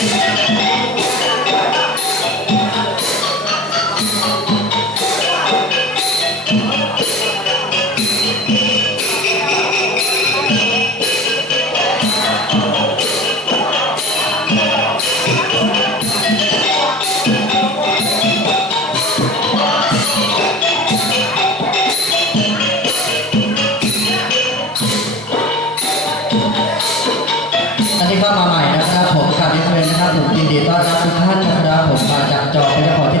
Yeah. ดีต้อนรับทุกท่านนะครับผมมาจากจอพยาคฆ์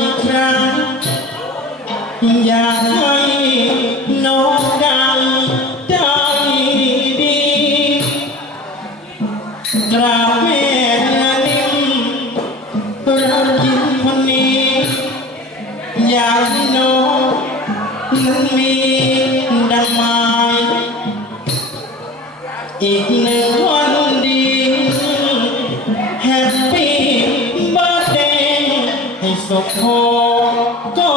อีกครั้ง อยากให้น้องดังได้ดีกราบแม่นิ่มรักยิ้มคนนี้ อยากให้น้องนั้นมีดังไม้อีก สุขโคก็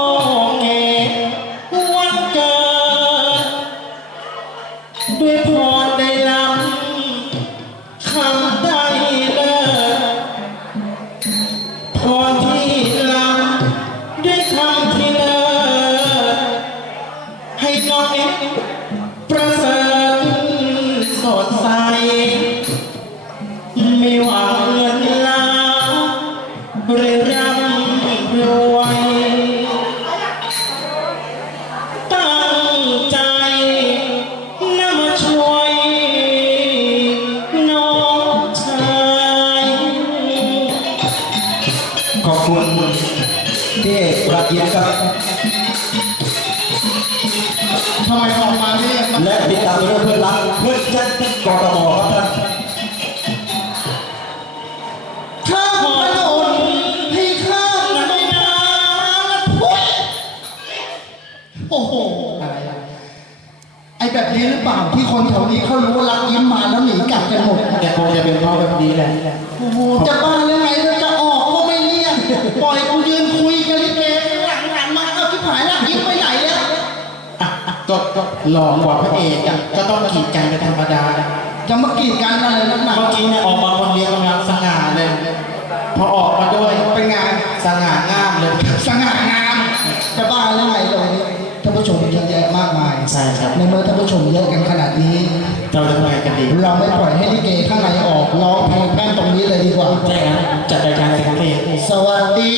เงวันเกิดด้วยพรได้ลำคำได้เลิศพรที่ลำด้วยคำที่เลิศให้น้องเอ็ พี่เอกรักยิ้มครับทำไมออกมาไม่เรียกมันและติดตามด้วยเพื่อนรักเพื่อนชัดกทมครับท่านข้ามถนนให้ข้ามไม่นานพุยโอ้โหอะไรอะไอแบบนี้หรือเปล่าที่คนแถวนี้เขารู้ว่ารักยิ้มมาแล้วหนีกลับกันหมดแต่คงจะเป็นเพราะแบบนี้แหละโอ้โหจะบ้าหรือไงแล้วจะออกก็ไม่เรียกปล่อยกู ก็ก็หล่อกว่าพระเอกอะก็ต้องกีดกันเป็นธรรมดาจะมากีดกันอะไรนักหนาเมื่อกี้เนี่ยออกมาคนเดียวกำลังสง่าเลย พอออกมาด้วยเป็นงานสง่างามเลยสง่างาม จะบ้าหรือไงเลยท่านผู้ชมเยอะแยะมากมาย ใช่ครับ ในเมื่อท่านผู้ชมเยอะกันขนาดนี้เราจะไปกันดีเราไม่ปล่อยให้ลิเกข้างในออกร้องเพลงกันตรงนี้เลยดีกว่าใช่งั้นจัดรายการเสียงเพลงสวัสดี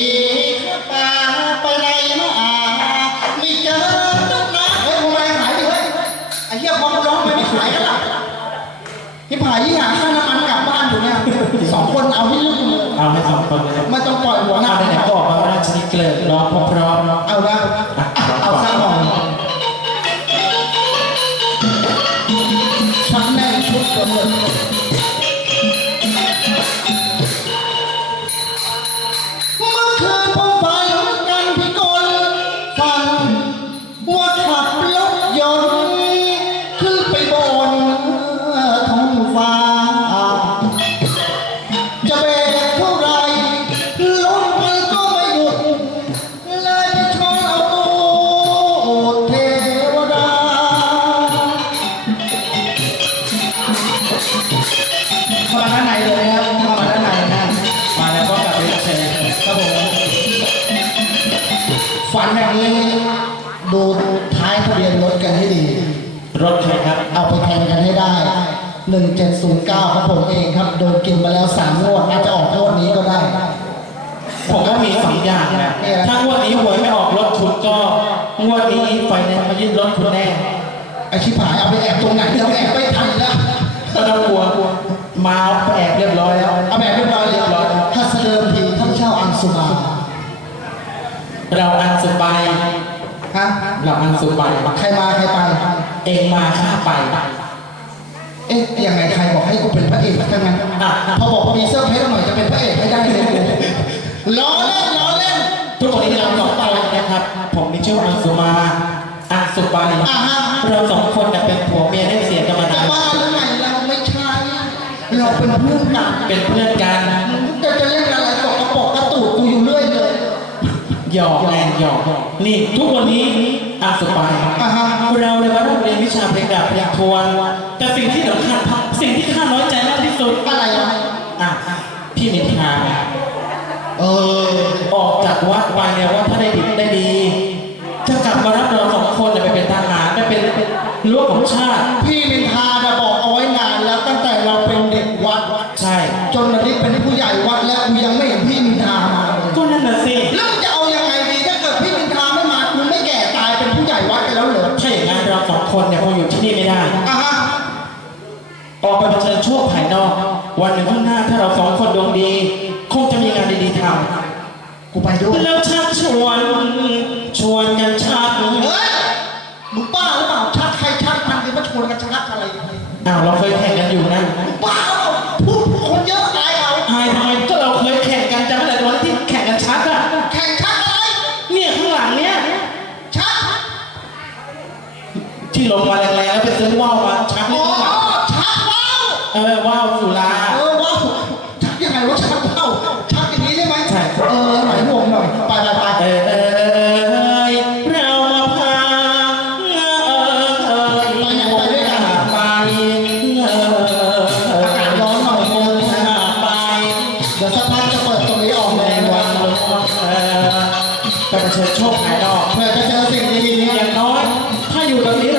ไปไม่หายกันหรอกพี่ผายยี่หาค่าน้ำมันกลับบ้านอยู่เนี่ยสองคนเอาให้ลึกเลยเอาให้สองคนเลยไม่ต้องปล่อยหัวหน้าเอาไหนๆก็ออกมาราชนิเกลิกร้องเพราะๆเอานะ ฝันแบบนี้ดูท้ายทะเบียนรถกันให้ดี รถใครครับ เอาไปแทนกันให้ได้ 1709ครับผมเองครับ โดนกินมาแล้วสามงวดอาจจะออกงวดนี้ก็ได้ ผมก็มีสองอย่างนะถ้างวดนี้หวยไม่ออกรถคุณก็งวดนี้ไฟแนนซ์มายึดรถคุณแน่ไอชิบหายเอาไปแอบตรงไหนเราแอบไม่ทันแล้วก็ต้องกลัวมาแอบเรียบร้อยแล้วเอาแเราอันสุไปฮะเราอันสุไปใครมาใครไป เองมาข้าไป เอ๊ะยังไงใครบอกให้กูเป็นพระเอกทั้งนั้นอะพอบอกมีเสื้อเพชรหน่อยจะเป็นพระเอกให้ได้เลยกูล้อเล่นล้อเล่นทุกคนที่เราบอกไปนะครับ ผมมีชื่ออันสุมาอันสุไปอ่าฮะเราสองคนเนี่ยเป็นผัวเมียได้เสียกันมาจะนานบ้าหรือไงเราไม่ใช่เราเป็นเพื่อนกันเป็นเพื่อนกันจะจะเล่นอะไรตกกระปอกกระตูดกูอยู่เรื่อยเลย หยอกแรงหยอกนี่ทุกวันนี้อันสุไปอ่าฮะเราเลยว่าเราเรียนวิชาเพลงดาบเพลงทวนแต่สิ่งที่สำคัญสิ่งที่ข้าน้อยใจมากที่สุดอะไรอะอะพี่นิทาเออออกจากวัด วนชวนกันชักเฮ้ยมึงบ้าหรือเปล่าชักใครชักมันเลยอว่าชวนกันชักอะไรเอ้าวเราเคยแข่งกันอยู่นะบ้าหราพูดคนเยอะตายเอาตายทำไมก็เราเคยแข่งกันจำได้ตอนที่แข่งกันชักอะแข่งชักอะไรเนี่ยข้างหลังเนี่ยชักที่ลงมาแรงๆแล้วไปซื้อว่าวมาชักว้าวหลังชักว้าวเออว่าวสุร จะเชิญโชคภายนอกเพื่อจะเจอสิ่งดีๆอย่างน้อยถ้าอยู่แบบนี้